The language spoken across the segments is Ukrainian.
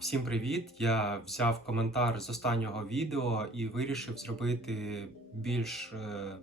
Всім привіт! Я взяв коментар з останнього відео і вирішив зробити більш е,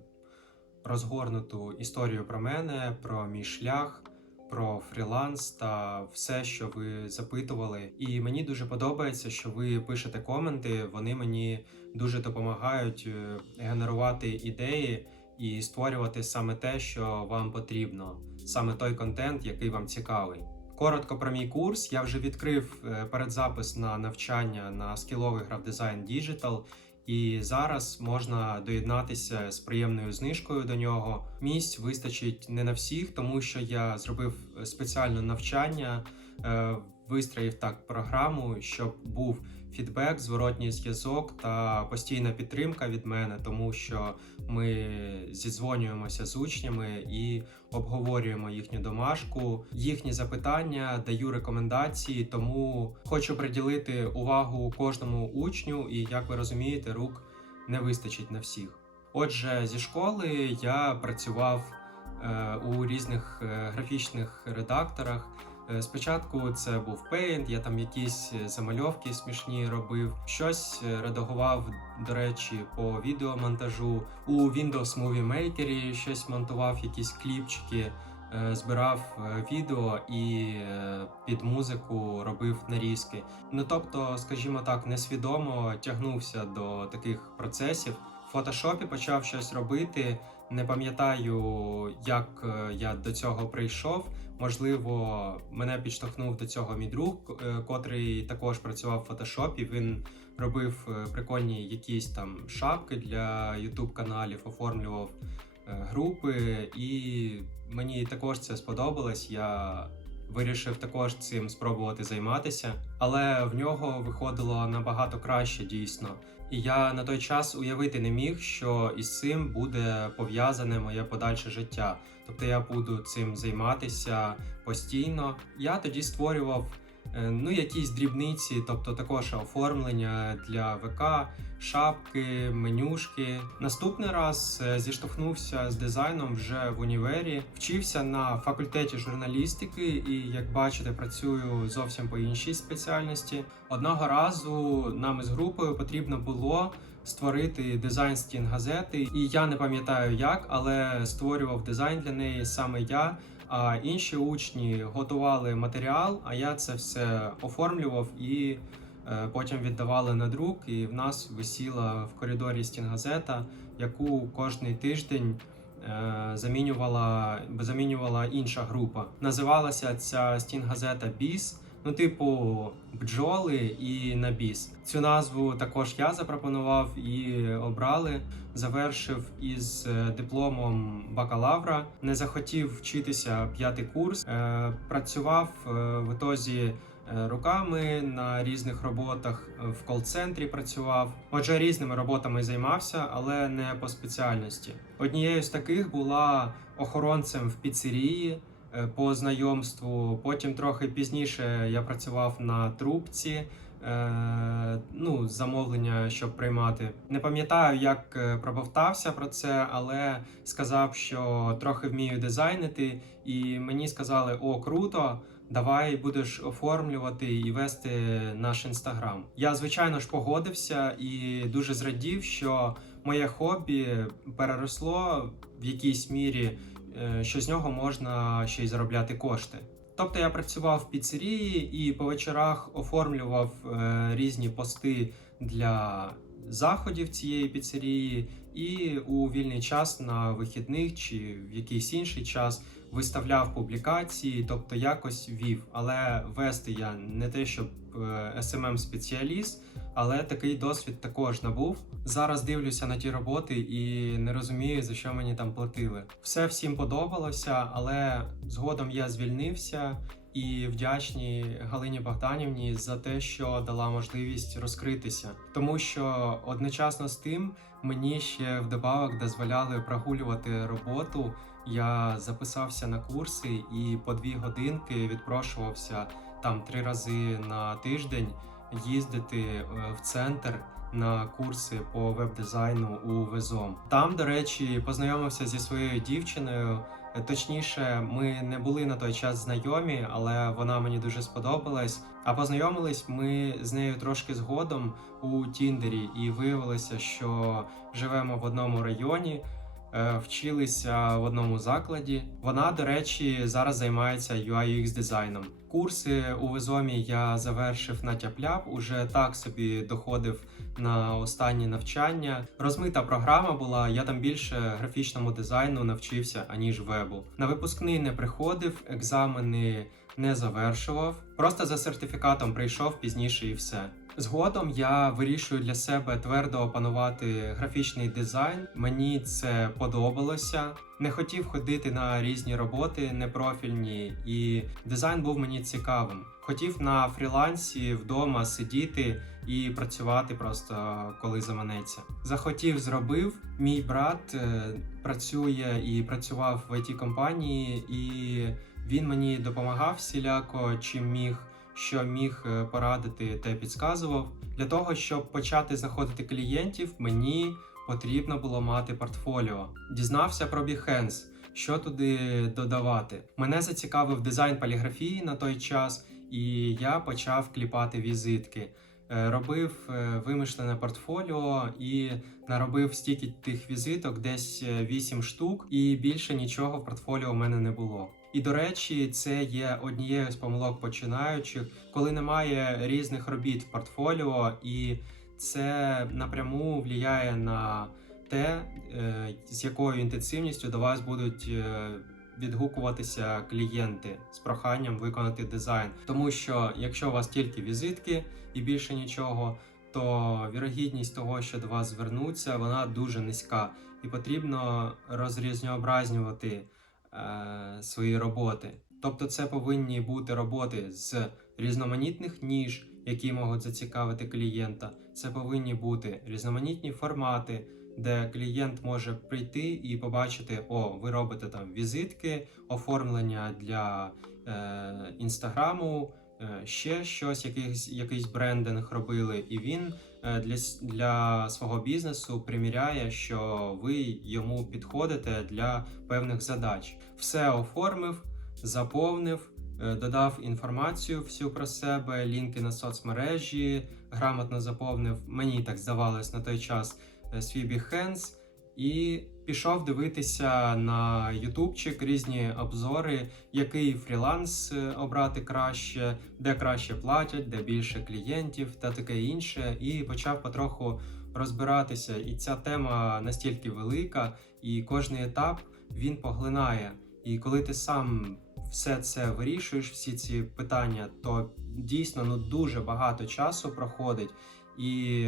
розгорнуту історію про мене, про мій шлях, про фріланс та все, що ви запитували. І мені дуже подобається, що ви пишете коменти. Вони мені дуже допомагають е, генерувати ідеї і створювати саме те, що вам потрібно, саме той контент, який вам цікавий. Коротко про мій курс. Я вже відкрив е, передзапис на навчання на скіловий графдизайн Digital, і зараз можна доєднатися з приємною знижкою до нього. Місць вистачить не на всіх, тому що я зробив спеціальне навчання, е, вистроїв так програму, щоб був фідбек, зворотній зв'язок та постійна підтримка від мене, тому що ми зідзвонюємося з учнями і обговорюємо їхню домашку, їхні запитання, даю рекомендації. Тому хочу приділити увагу кожному учню, і як ви розумієте, рук не вистачить на всіх. Отже, зі школи я працював е, у різних е, графічних редакторах. Е, Спочатку це був Paint, я там якісь е, замальовки смішні робив, щось е, редагував, до речі, по відеомонтажу. У Windows Movie Maker щось монтував, якісь кліпчики, збирав відео і під музику робив нарізки. Ну тобто, скажімо так, несвідомо тягнувся до таких процесів. В фотошопі почав щось робити. Не пам'ятаю, як я до цього прийшов. Можливо, мене підштовхнув до цього мій друг, е, котрий також працював в фотошопі. Він робив е, прикольні якісь там шапки для youtube каналів, оформлював е, групи, і мені також це сподобалось. Я вирішив також цим спробувати займатися, але в нього виходило набагато краще дійсно. І я на той час уявити не міг, що із цим буде пов'язане моє подальше життя. Тобто я буду цим займатися постійно. Я тоді створював е, ну якісь дрібниці, тобто також оформлення для ВК, шапки, менюшки. Наступний раз е, зіштовхнувся з дизайном вже в універі, вчився на факультеті журналістики, і як бачите, працюю зовсім по іншій спеціальності. Одного разу нам із групою потрібно було створити дизайн стін газети, і я не пам'ятаю як, але створював дизайн для неї саме я. А інші учні готували матеріал, а я це все оформлював і е, потім віддавали на друк. І в нас висіла в коридорі стінгазета, яку кожний тиждень е, замінювала, замінювала інша група. Називалася ця стінгазета Біс. Ну, типу, бджоли і набіс. Цю назву також я запропонував і обрали. Завершив із е, дипломом бакалавра. Не захотів вчитися п'ятий курс. Е, працював е, в ітозі е, руками на різних роботах. В кол-центрі працював. Отже, різними роботами займався, але не по спеціальності. Однією з таких була охоронцем в піцерії по знайомству. Потім трохи пізніше я працював на трубці. Е, ну, замовлення, щоб приймати. Не пам'ятаю, як е, пробовтався про це, але сказав, що трохи вмію дизайнити, і мені сказали: о, круто! Давай будеш оформлювати і вести наш інстаграм. Я звичайно ж погодився і дуже зрадів, що моє хобі переросло в якійсь мірі, е, що з нього можна ще й заробляти кошти. Тобто я працював в піцерії і по вечорах оформлював е, різні пости для заходів цієї піцерії, і у вільний час на вихідних чи в якийсь інший час виставляв публікації, тобто якось вів. Але вести я не те, щоб smm спеціаліст але такий досвід також набув. Зараз дивлюся на ті роботи і не розумію, за що мені там платили. Все всім подобалося, але згодом я звільнився і вдячні Галині Богданівні за те, що дала можливість розкритися, тому що одночасно з тим мені ще вдобавок дозволяли прогулювати роботу. Я записався на курси і по дві годинки відпрошувався там три рази на тиждень їздити е, в центр на курси по веб-дизайну у Везом. Там, до речі, познайомився зі своєю дівчиною. Е, Точніше, ми не були на той час знайомі, але вона мені дуже сподобалась. А познайомились ми з нею трошки згодом у Тіндері, і виявилося, що живемо в одному районі, вчилися в одному закладі. Вона, до речі, зараз займається UI-UX дизайном. Курси у Визомі я завершив на тяп-ляп, уже так собі доходив на останні навчання. Розмита програма була. Я там більше графічному дизайну навчився аніж вебу. На випускний не приходив, екзамени не завершував. Просто за сертифікатом прийшов пізніше і все. Згодом я вирішую для себе твердо опанувати графічний дизайн. Мені це подобалося. Не хотів ходити на різні роботи непрофільні, і дизайн був мені цікавим. Хотів на фрілансі вдома сидіти і працювати просто коли заманеться. Захотів, зробив. Мій брат е, працює і працював в it компанії, і він мені допомагав всіляко, чим міг що міг е, порадити та підказував. Для того, щоб почати знаходити клієнтів, мені потрібно було мати портфоліо. Дізнався про Behance, що туди додавати. Мене зацікавив дизайн поліграфії на той час, і я почав кліпати візитки. Е, Робив е, вимишлене портфоліо і наробив стільки тих візиток, десь е, 8 штук, і більше нічого в портфоліо у мене не було. І до речі, це є однією з помилок починаючих, коли немає різних робіт в портфоліо, і це напряму впливає на те, е, з якою інтенсивністю до вас будуть е, відгукуватися клієнти з проханням виконати дизайн. Тому що якщо у вас тільки візитки і більше нічого, то вірогідність того, що до вас звернуться, вона дуже низька, і потрібно розрізнообразнювати е, свої роботи. Тобто, це повинні бути роботи з різноманітних ніж, які можуть зацікавити клієнта. Це повинні бути різноманітні формати, де клієнт може прийти і побачити: о, ви робите там візитки, оформлення для е, інстаграму. е, Ще щось, якийсь, якийсь брендинг робили, і він е, для, с- для свого бізнесу приміряє, що ви йому підходите для певних задач. Все оформив, заповнив, е, додав інформацію всю про себе, лінки на соцмережі, грамотно заповнив. Мені так здавалось на той час е, свій Behance і пішов дивитися на ютубчик різні обзори, який фріланс е, обрати краще, де краще платять, де більше клієнтів та таке інше. І почав потроху розбиратися. І ця тема настільки велика, і кожний етап він поглинає. І коли ти сам все це вирішуєш, всі ці питання, то дійсно ну дуже багато часу проходить. І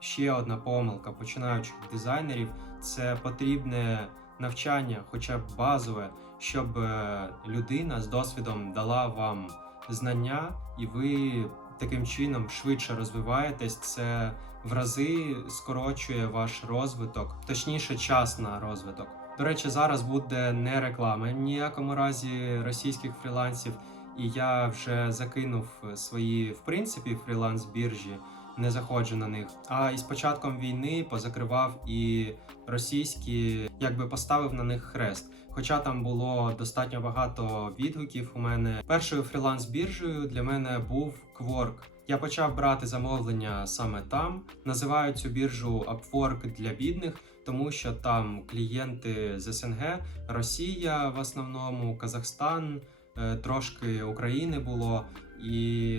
ще одна помилка починаючих дизайнерів це потрібне навчання, хоча б базове, щоб е, людина з досвідом дала вам знання, і ви таким чином швидше розвиваєтесь. Це в рази скорочує ваш розвиток, точніше, час на розвиток. До речі, зараз буде не реклама ніякому разі російських фрілансів, і я вже закинув свої в принципі фріланс біржі. Не заходжу на них. А із початком війни позакривав і російські, якби поставив на них хрест. Хоча там було достатньо багато відгуків у мене. Першою фріланс-біржею для мене був Quark. Я почав брати замовлення саме там. Називаю цю біржу Upwork для бідних, тому що там клієнти з СНГ, Росія в основному, Казахстан, е, трошки України було і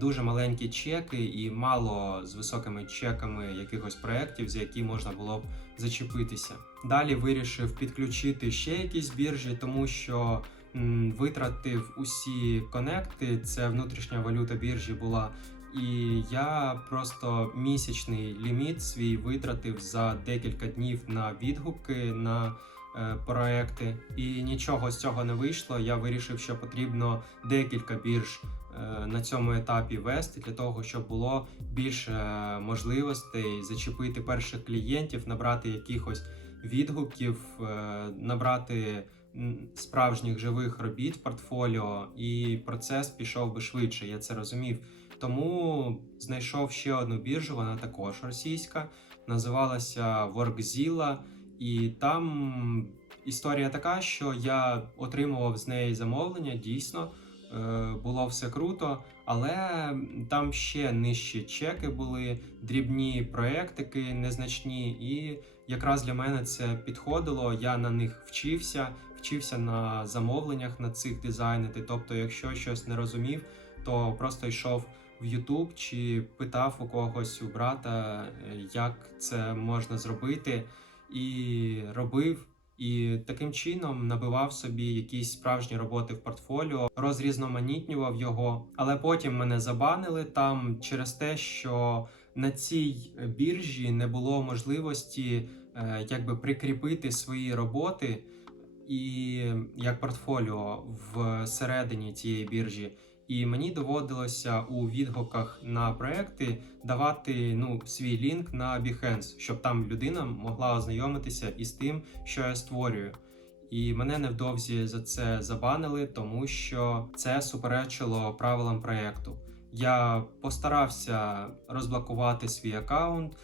дуже маленькі чеки, і мало з високими чеками якихось проєктів, за які можна було б зачепитися. Далі вирішив підключити ще якісь біржі, тому що м, витратив усі конекти. Це внутрішня валюта біржі була. І я просто місячний ліміт свій витратив за декілька днів на відгуки на е, проекти, і нічого з цього не вийшло. Я вирішив, що потрібно декілька бірж на цьому етапі вести для того, щоб було більше е, можливостей зачепити перших клієнтів, набрати якихось відгуків, е, набрати справжніх живих робіт в портфоліо, і процес пішов би швидше. Я це розумів. Тому знайшов ще одну біржу, вона також російська, називалася Workzilla, і там Історія така, що я отримував з неї замовлення, дійсно е, було все круто, але там ще нижчі чеки були, дрібні проектики незначні, і якраз для мене це підходило. Я на них вчився, вчився на замовленнях на цих дизайнити. Тобто, якщо щось не розумів, то просто йшов в YouTube чи питав у когось у брата, е, як це можна зробити, і робив. І таким чином набивав собі якісь справжні роботи в портфоліо, розрізноманітнював його. Але потім мене забанили там через те, що на цій біржі не було можливості е, якби прикріпити свої роботи і як портфоліо всередині цієї біржі. І мені доводилося у відгуках на проекти давати ну свій лінк на Behance, щоб там людина могла ознайомитися із тим, що я створюю. І мене невдовзі за це забанили, тому що це суперечило правилам проекту. Я постарався розблокувати свій аккаунт.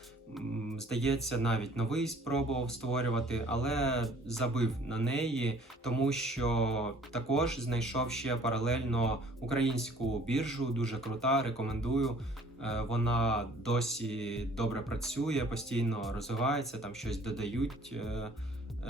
Здається, навіть новий спробував створювати, але забив на неї, тому що також знайшов ще паралельно українську біржу, дуже крута. Рекомендую. Е, Вона досі добре працює, постійно розвивається, там щось додають е,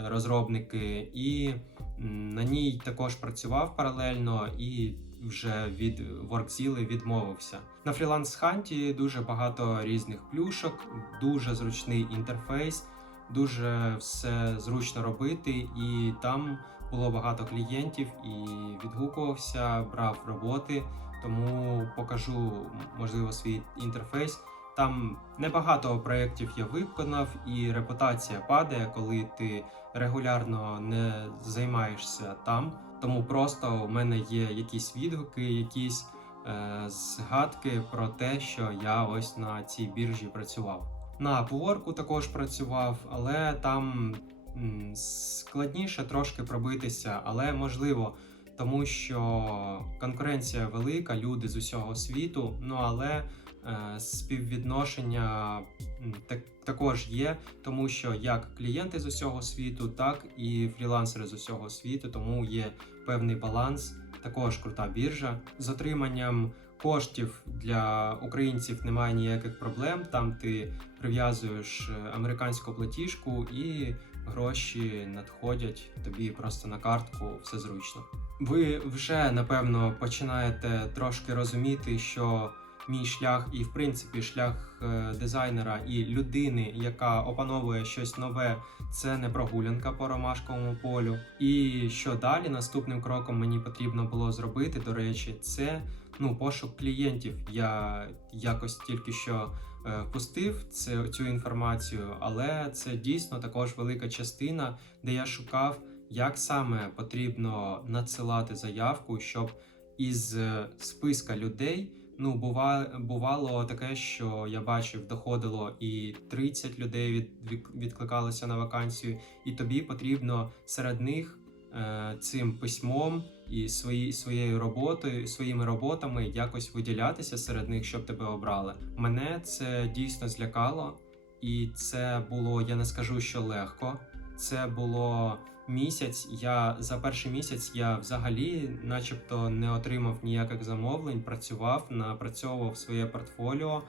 розробники, і на ній також працював паралельно і вже від WorkZilla відмовився. На фріланс ханті дуже багато різних плюшок, дуже зручний інтерфейс, дуже все зручно робити, і там було багато клієнтів і відгукувався, брав роботи. Тому покажу можливо свій інтерфейс. Там небагато проєктів я виконав, і репутація падає, коли ти регулярно не займаєшся там. Тому просто у мене є якісь відгуки, якісь е, згадки про те, що я ось на цій біржі працював. На Upwork також працював, але там складніше трошки пробитися, але можливо, тому що конкуренція велика, люди з усього світу. Ну але е, співвідношення так, також є, тому що як клієнти з усього світу, так і фрілансери з усього світу, тому є певний баланс. Також крута біржа з отриманням коштів для українців немає ніяких проблем. Там ти прив'язуєш е, американську платіжку і гроші надходять тобі просто на картку, все зручно. Ви вже напевно починаєте трошки розуміти, що мій шлях, і в принципі шлях е, дизайнера і людини, яка опановує щось нове, це не прогулянка по ромашковому полю. І що далі наступним кроком мені потрібно було зробити, до речі, це ну пошук клієнтів. Я якось тільки що е, впустив це, цю інформацію, але це дійсно також велика частина, де я шукав, як саме потрібно надсилати заявку, щоб із е, списка людей. Ну, бува, бувало таке, що я бачив, доходило і 30 людей від, від, відкликалося на вакансію, і тобі потрібно серед них е, цим письмом і свої, своєю роботою, своїми роботами якось виділятися серед них, щоб тебе обрали. Мене це дійсно злякало, і це було, я не скажу, що легко. Це було місяць. Я за перший місяць я взагалі, начебто, не отримав ніяких замовлень, працював, напрацьовував своє портфоліо.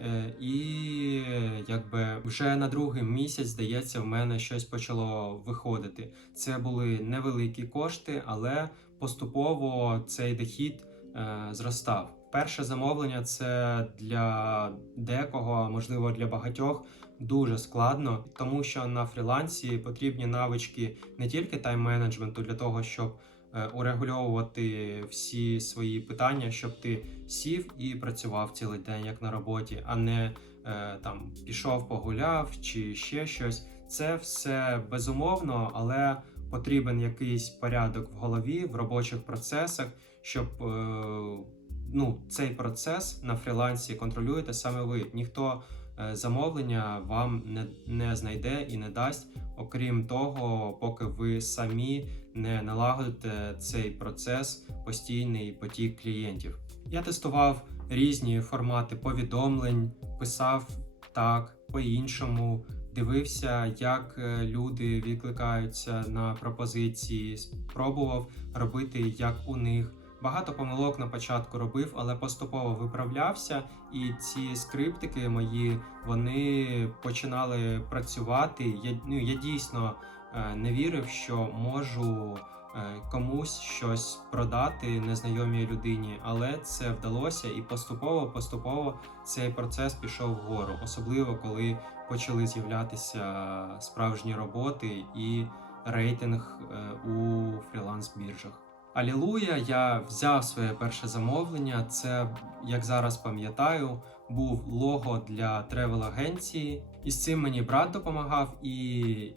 Е, І якби вже на другий місяць, здається, в мене щось почало виходити. Це були невеликі кошти, але поступово цей дохід е, зростав. Перше замовлення це для декого, а можливо для багатьох, дуже складно, тому що на фрілансі потрібні навички не тільки тайм-менеджменту для того, щоб е, урегульовувати всі свої питання, щоб ти сів і працював цілий день, як на роботі, а не е, там пішов, погуляв чи ще щось. Це все безумовно, але потрібен якийсь порядок в голові, в робочих процесах, щоб е, ну, цей процес на фрілансі контролюєте саме ви. Ніхто е, замовлення вам не, не знайде і не дасть, окрім того, поки ви самі не налагодите цей процес, постійний потік клієнтів. Я тестував різні формати повідомлень, писав так, по-іншому, дивився, як е, люди відкликаються на пропозиції, спробував робити як у них. Багато помилок на початку робив, але поступово виправлявся, і ці скриптики мої вони починали працювати. Я, ну, я дійсно е, не вірив, що можу е, комусь щось продати незнайомій людині, але це вдалося, і поступово, поступово цей процес пішов вгору, особливо коли почали з'являтися справжні роботи і рейтинг е, у фріланс-біржах. Алілуя, я взяв своє перше замовлення. Це, як зараз пам'ятаю, був лого для тревел-агенції. І з цим мені брат допомагав, і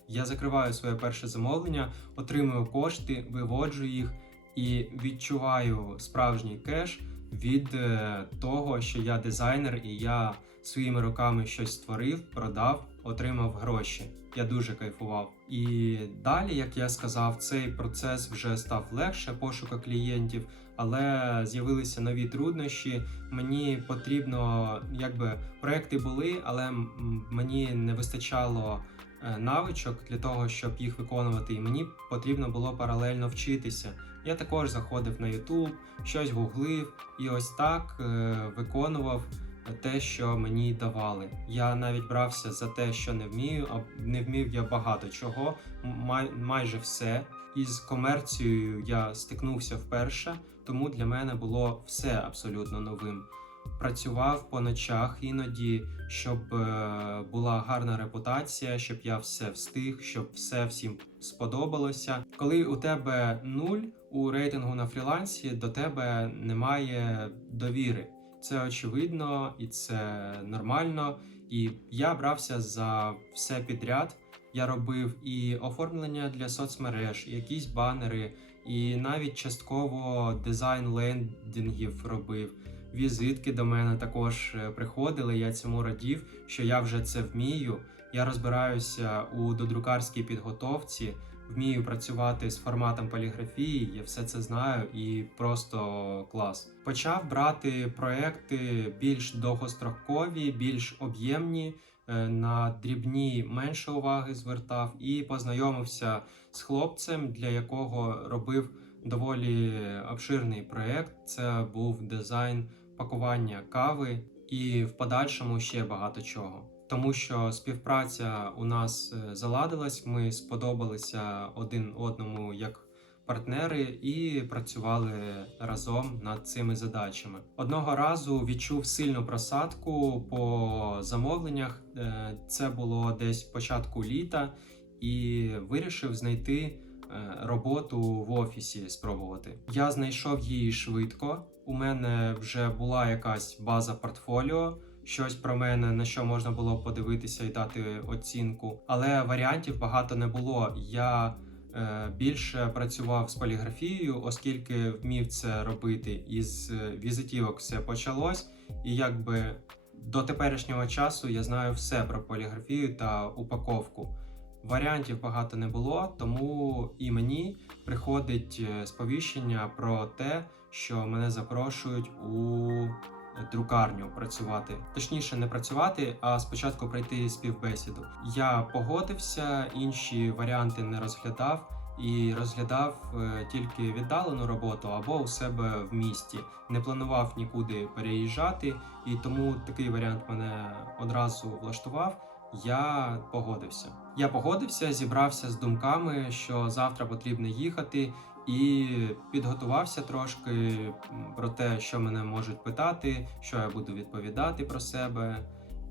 я закриваю своє перше замовлення, отримую кошти, виводжу їх і відчуваю справжній кеш від е, того, що я дизайнер і я своїми руками щось створив, продав, отримав гроші. Я дуже кайфував. І далі, як я сказав, цей процес вже став легше пошуку клієнтів, але з'явилися нові труднощі. Мені потрібно, якби проекти були, але мені не вистачало е, навичок для того, щоб їх виконувати. І мені потрібно було паралельно вчитися. Я також заходив на YouTube, щось гуглив, і ось так е, виконував те, що мені давали. Я навіть брався за те, що не вмію, а не вмів я багато чого, май, майже все. Із комерцією я стикнувся вперше, тому для мене було все абсолютно новим. Працював по ночах іноді, щоб е, була гарна репутація, щоб я все встиг, щоб все всім сподобалося. Коли у тебе нуль у рейтингу на фрілансі, до тебе немає довіри. Це очевидно і це нормально. І я брався за все підряд. Я робив і оформлення для соцмереж, і якісь банери, і навіть частково дизайн лендінгів робив. Візитки до мене також е, приходили. Я цьому радів, що я вже це вмію. Я розбираюся у додрукарській підготовці, вмію працювати з форматом поліграфії. Я все це знаю і просто клас. Почав брати проекти більш довгострокові, більш об'ємні. е, На дрібні менше уваги звертав і познайомився з хлопцем, для якого робив доволі обширний проект. Це був дизайн пакування кави і в подальшому ще багато чого. Тому що співпраця у нас е, заладилась, ми сподобалися один одному як партнери і працювали разом над цими задачами. Одного разу відчув сильну просадку по замовленнях. Е, Це було десь початку літа, і вирішив знайти е, роботу в офісі. Спробувати. Я знайшов її швидко. У мене вже була якась база портфоліо. Щось про мене на що можна було подивитися і дати оцінку, але варіантів багато не було. Я е, більше працював з поліграфією, оскільки вмів це робити. Із е, візитівок все почалось, і якби до теперішнього часу я знаю все про поліграфію та упаковку. Варіантів багато не було, тому і мені приходить е, сповіщення про те, що мене запрошують у друкарню працювати. Точніше, не працювати, а спочатку пройти співбесіду. Я погодився, інші варіанти не розглядав і розглядав е, тільки віддалену роботу або у себе в місті. Не планував нікуди переїжджати, і тому такий варіант мене одразу влаштував. Я погодився. Я погодився, зібрався з думками, що завтра потрібно їхати, і підготувався трошки про те, що мене можуть питати, що я буду відповідати про себе,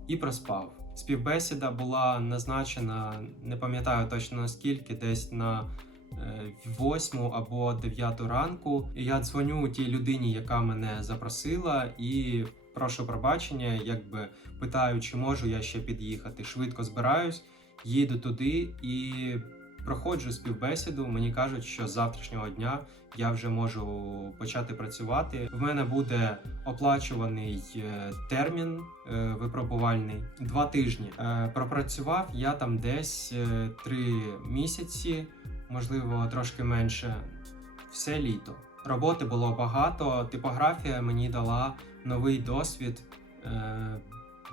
і проспав. Співбесіда була назначена, не пам'ятаю точно наскільки, десь на е, восьму або дев'яту ранку. Я дзвоню тій людині, яка мене запросила, і прошу пробачення, якби питаю, чи можу я ще під'їхати. Швидко збираюсь, їду туди і проходжу співбесіду. Мені кажуть, що з завтрашнього дня я вже можу почати працювати. В мене буде оплачуваний е, термін е, випробувальний два тижні. Е, Пропрацював я там десь три місяці, можливо, трошки менше. Все літо. Роботи було багато. Типографія мені дала новий досвід,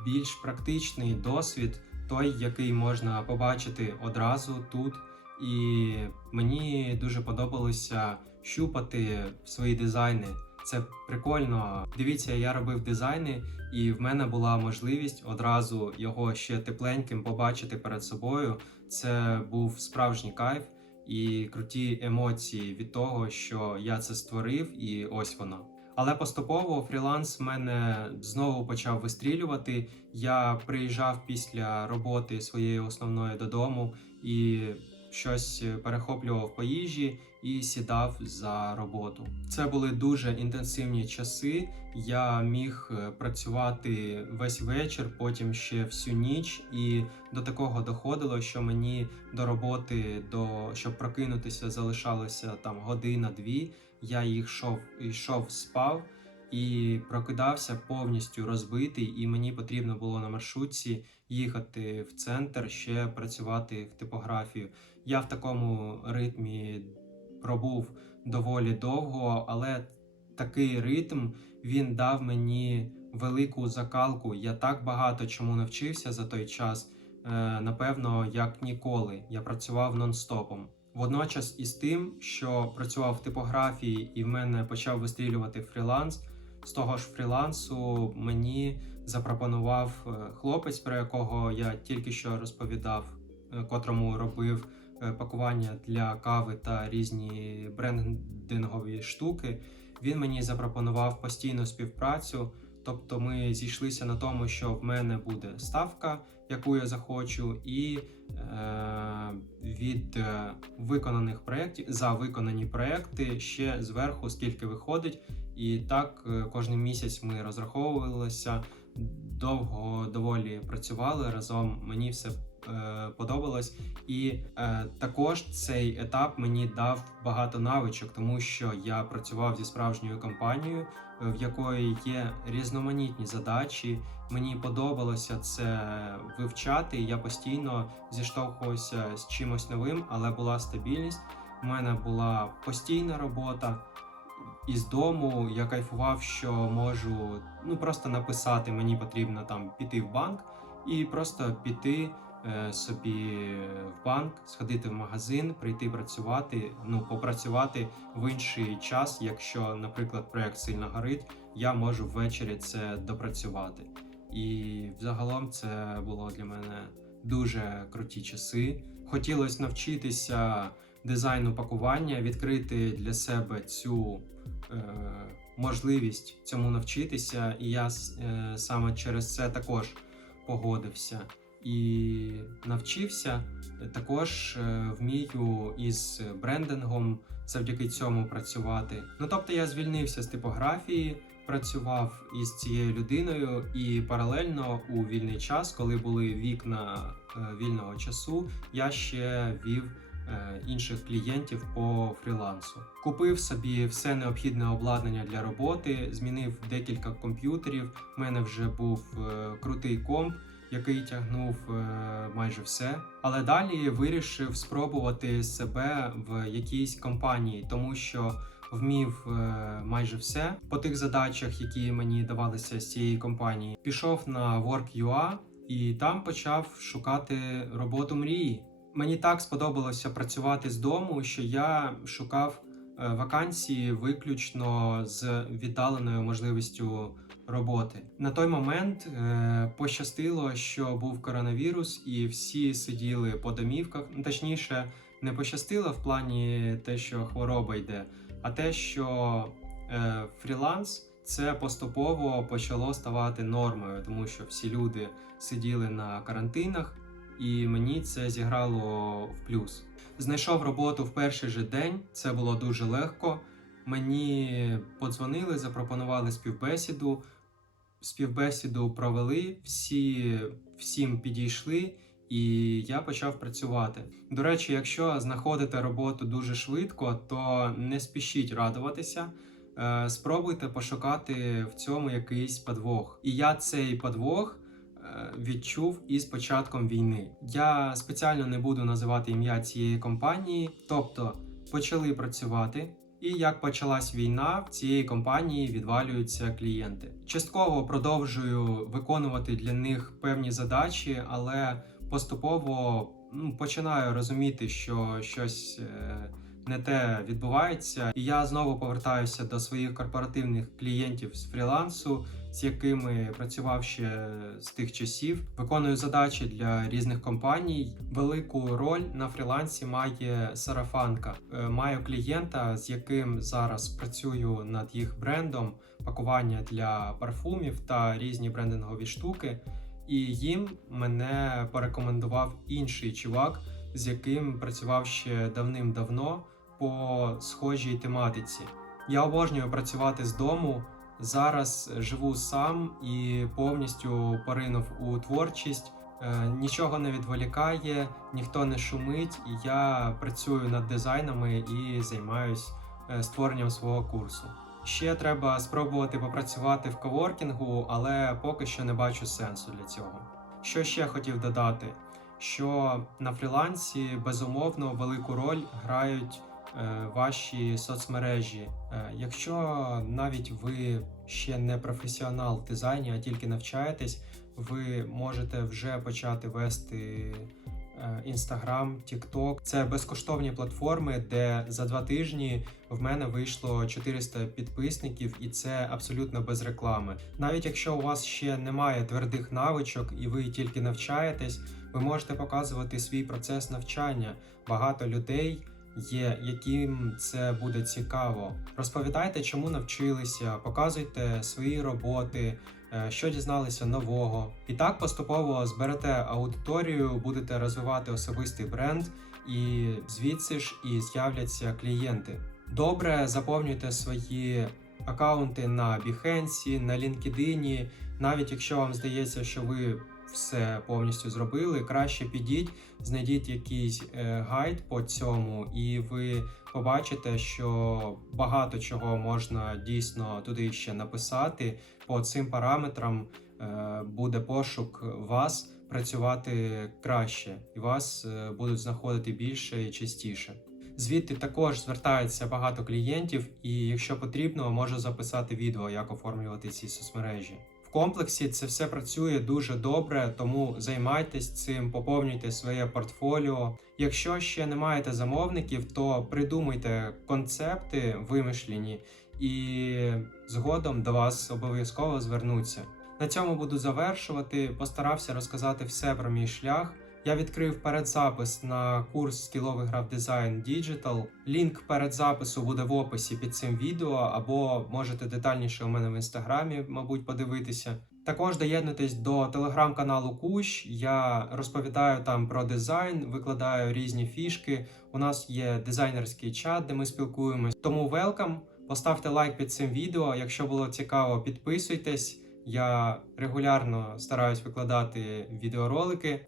більш практичний досвід той, який можна побачити одразу тут. І мені дуже подобалося щупати свої дизайни. Це прикольно. Дивіться, я робив дизайни, і в мене була можливість одразу його ще тепленьким побачити перед собою. Це був справжній кайф і круті емоції від того, що я це створив, і ось воно. Але поступово фріланс мене знову почав вистрілювати. Я приїжджав після роботи своєї основної додому і щось перехоплював по їжі і сідав за роботу. Це були дуже інтенсивні часи. Я міг е, працювати весь вечір, потім ще всю ніч, і до такого доходило, що мені до роботи, до щоб прокинутися, залишалося там година-дві. Я їх йшов, йшов спав і прокидався повністю розбитий, і мені потрібно було на маршрутці їхати в центр, ще працювати в типографію. Я в такому ритмі пробув доволі довго, але такий ритм він дав мені велику закалку. Я так багато чому навчився за той час. Е, напевно, як ніколи. Я працював нон-стопом. Водночас із тим, що працював в типографії і в мене почав вистрілювати фріланс. З того ж фрілансу мені запропонував е, хлопець, про якого я тільки що розповідав, е, котрому робив пакування для кави та різні брендингові штуки. Він мені запропонував постійну співпрацю. Тобто ми зійшлися на тому, що в мене буде ставка, яку я захочу, і е, від е, виконаних проєктів за виконані проекти ще зверху скільки виходить. І так е, кожен місяць ми розраховувалися, довго доволі працювали разом. Мені все е, подобалось, і е, також цей етап мені дав багато навичок, тому що я працював зі справжньою компанією, е, в якої є різноманітні задачі. Мені подобалося це вивчати. Я постійно зіштовхувався з чимось новим, але була стабільність. У мене була постійна робота. Із дому я кайфував, що можу ну просто написати. Мені потрібно там піти в банк і просто піти е, собі в банк, сходити в магазин, прийти працювати. Ну попрацювати в інший час. Якщо, наприклад, проект сильно горить, я можу ввечері це допрацювати. І взагалом це було для мене дуже круті часи. Хотілося навчитися дизайну пакування, відкрити для себе цю е, можливість цьому навчитися, і я е, саме через це також погодився і навчився. Також е, вмію із брендингом завдяки цьому працювати. Ну тобто я звільнився з типографії. Працював із цією людиною, і паралельно у вільний час, коли були вікна е, вільного часу, я ще вів е, інших клієнтів по фрілансу. Купив собі все необхідне обладнання для роботи, змінив декілька комп'ютерів. У мене вже був крутий комп, який тягнув е, майже все. Але далі вирішив спробувати себе в якійсь компанії, тому що вмів е, майже все по тих задачах, які мені давалися з цієї компанії. Пішов на Work.ua і там почав шукати роботу мрії. Мені так сподобалося працювати з дому, що я шукав вакансії виключно з віддаленою можливістю роботи. На той момент е, пощастило, що був коронавірус, і всі сиділи по домівках. Ну, Точніше, не пощастило в плані те, що хвороба йде, а те, що е, фріланс це поступово почало ставати нормою, тому що всі люди сиділи на карантинах, і мені це зіграло в плюс. Знайшов роботу в перший же день, це було дуже легко. Мені подзвонили, запропонували співбесіду. Співбесіду провели, всі всім підійшли, і я почав працювати. До речі, якщо знаходите роботу дуже швидко, то не спішіть радуватися. Е, Спробуйте пошукати в цьому якийсь подвох. І я цей подвох відчув із початком війни. Я спеціально не буду називати ім'я цієї компанії, тобто почали працювати. І як почалась війна, в цієї компанії відвалюються клієнти. Частково продовжую виконувати для них певні задачі, але поступово ну, починаю розуміти, що щось е, не те відбувається, і я знову повертаюся до своїх корпоративних клієнтів з фрілансу, з якими працював ще з тих часів. Виконую задачі для різних компаній. Велику роль на фрілансі має сарафанка. Е, Маю клієнта, з яким зараз працюю над їх брендом, пакування для парфумів та різні брендингові штуки. І їм мене порекомендував інший чувак, з яким працював ще давним-давно по схожій тематиці. Я обожнюю працювати з дому. Зараз живу сам і повністю поринув у творчість. Е, Нічого не відволікає, ніхто не шумить, я працюю над дизайнами і займаюсь е, створенням свого курсу. Ще треба спробувати попрацювати в коворкінгу, але поки що не бачу сенсу для цього. Що ще хотів додати? Що на фрілансі безумовно велику роль грають ваші соцмережі. Е, якщо навіть ви ще не професіонал в дизайні, а тільки навчаєтесь, ви можете вже почати вести Інстаграм, TikTok. Це безкоштовні платформи, де за два тижні в мене вийшло 400 підписників, і це абсолютно без реклами. Навіть якщо у вас ще немає твердих навичок і ви тільки навчаєтесь, ви можете показувати свій процес навчання. Багато людей є, яким це буде цікаво. Розповідайте, чому навчилися, показуйте свої роботи. е, Що дізналися нового, і так поступово зберете аудиторію, будете розвивати особистий бренд, і звідси ж і з'являться клієнти. Добре заповнюйте свої акаунти на Behance, на LinkedIn. Навіть якщо вам здається, що ви все повністю зробили, краще підіть, знайдіть якийсь е, гайд по цьому, і ви побачите, що багато чого можна дійсно туди ще написати. По цим параметрам е, буде пошук вас працювати краще, і вас е, будуть знаходити більше і частіше. Звідти також звертається багато клієнтів, і якщо потрібно, можу записати відео, як оформлювати ці соцмережі. В комплексі це все працює дуже добре, тому займайтесь цим, поповнюйте своє портфоліо. Якщо ще не маєте замовників, то придумайте концепти вимишлені, і згодом до вас обов'язково звернуться. На цьому буду завершувати. Постарався розказати все про мій шлях. Я відкрив передзапис на курс скіловий граф дизайн Digital. Лінк передзапису буде в описі під цим відео, або можете детальніше у мене в інстаграмі, мабуть, подивитися. Також доєднуйтесь до телеграм-каналу Кущ. Я розповідаю там про дизайн, викладаю різні фішки. У нас є дизайнерський чат, де ми спілкуємось. Тому велкам. Поставте лайк під цим відео. Якщо було цікаво, підписуйтесь. Я регулярно стараюсь викладати відеоролики.